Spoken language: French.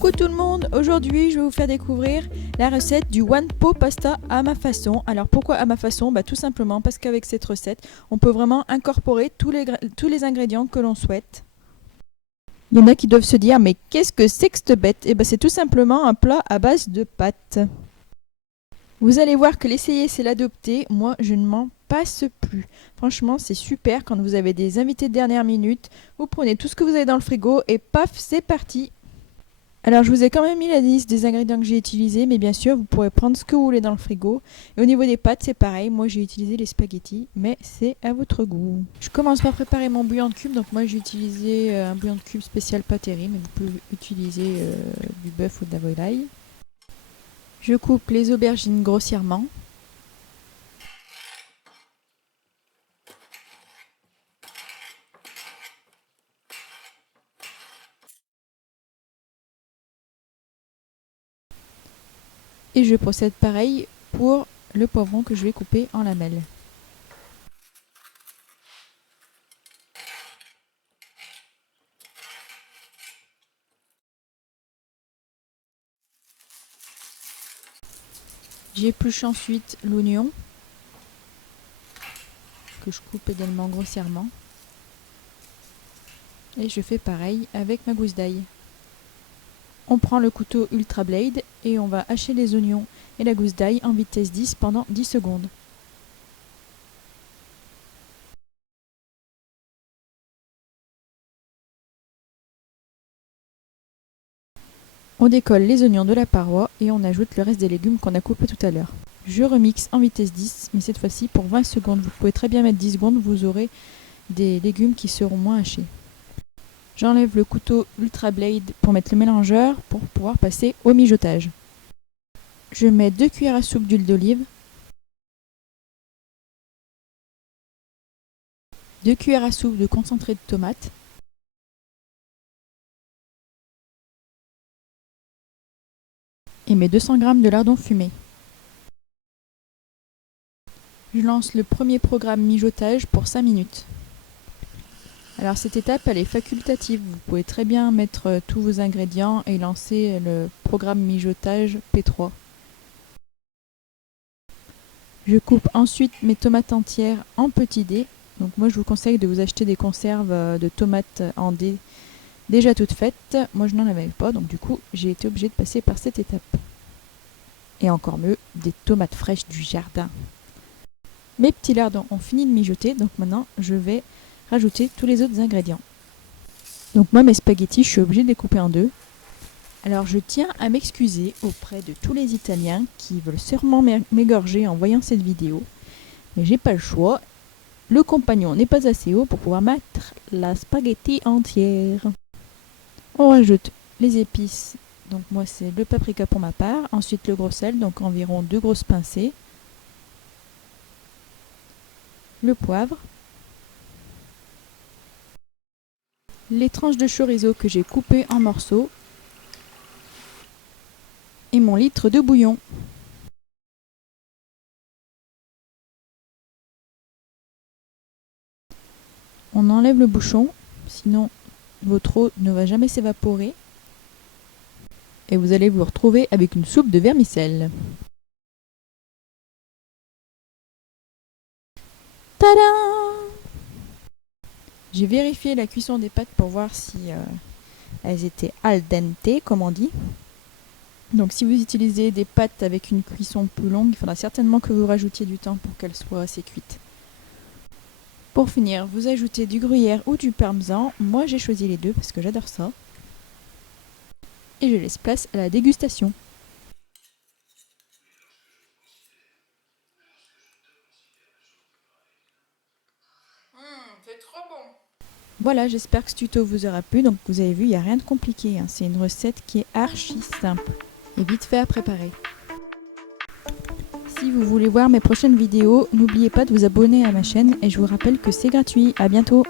Coucou tout le monde, aujourd'hui je vais vous faire découvrir la recette du one pot pasta à ma façon. Alors pourquoi à ma façon? Tout simplement parce qu'avec cette recette, on peut vraiment incorporer tous les ingrédients que l'on souhaite. Il y en a qui doivent se dire, mais qu'est-ce que c'est que cette bête? Et c'est tout simplement un plat à base de pâtes. Vous allez voir que l'essayer c'est l'adopter, moi je ne m'en passe plus. Franchement c'est super quand vous avez des invités de dernière minute, vous prenez tout ce que vous avez dans le frigo et paf c'est parti. Alors je vous ai quand même mis la liste des ingrédients que j'ai utilisés, mais bien sûr vous pourrez prendre ce que vous voulez dans le frigo. Et au niveau des pâtes c'est pareil, moi j'ai utilisé les spaghettis, mais c'est à votre goût. Je commence par préparer mon bouillon de cubes, donc moi j'ai utilisé un bouillon de cubes spécial pâtérie, mais vous pouvez utiliser du bœuf ou de la volaille. Je coupe les aubergines grossièrement. Et je procède pareil pour le poivron que je vais couper en lamelles. J'épluche ensuite l'oignon, que je coupe également grossièrement. Et je fais pareil avec ma gousse d'ail. On prend le couteau Ultra Blade et on va hacher les oignons et la gousse d'ail en vitesse 10 pendant 10 secondes. On décolle les oignons de la paroi et on ajoute le reste des légumes qu'on a coupés tout à l'heure. Je remixe en vitesse 10, mais cette fois-ci pour 20 secondes. Vous pouvez très bien mettre 10 secondes, vous aurez des légumes qui seront moins hachés. J'enlève le couteau Ultra Blade pour mettre le mélangeur pour pouvoir passer au mijotage. Je mets 2 cuillères à soupe d'huile d'olive, 2 cuillères à soupe de concentré de tomate, et mes 200 g de lardons fumés. Je lance le premier programme mijotage pour 5 minutes. Alors cette étape elle est facultative, vous pouvez très bien mettre tous vos ingrédients et lancer le programme mijotage P3. Je coupe ensuite mes tomates entières en petits dés. Donc moi je vous conseille de vous acheter des conserves de tomates en dés déjà toutes faites. Moi je n'en avais pas, donc du coup j'ai été obligée de passer par cette étape. Et encore mieux, des tomates fraîches du jardin. Mes petits lardons ont fini de mijoter, donc maintenant je vais rajouter tous les autres ingrédients. Donc moi mes spaghettis, je suis obligée de les couper en deux. Alors je tiens à m'excuser auprès de tous les Italiens qui veulent sûrement m'égorger en voyant cette vidéo. Mais j'ai pas le choix. Le compagnon n'est pas assez haut pour pouvoir mettre la spaghetti entière. On rajoute les épices. Donc moi c'est le paprika pour ma part. Ensuite le gros sel, donc environ 2 grosses pincées. Le poivre. Les tranches de chorizo que j'ai coupées en morceaux. Et mon litre de bouillon. On enlève le bouchon, sinon votre eau ne va jamais s'évaporer. Et vous allez vous retrouver avec une soupe de vermicelle. Tadam! J'ai vérifié la cuisson des pâtes pour voir si elles étaient al dente, comme on dit. Donc si vous utilisez des pâtes avec une cuisson plus longue, il faudra certainement que vous rajoutiez du temps pour qu'elles soient assez cuites. Pour finir, vous ajoutez du gruyère ou du parmesan. Moi j'ai choisi les deux parce que j'adore ça. Et je laisse place à la dégustation. C'est trop bon. Voilà, j'espère que ce tuto vous aura plu. Donc vous avez vu, il n'y a rien de compliqué, hein. C'est une recette qui est archi simple et vite fait à préparer. Si vous voulez voir mes prochaines vidéos, n'oubliez pas de vous abonner à ma chaîne et je vous rappelle que c'est gratuit. À bientôt!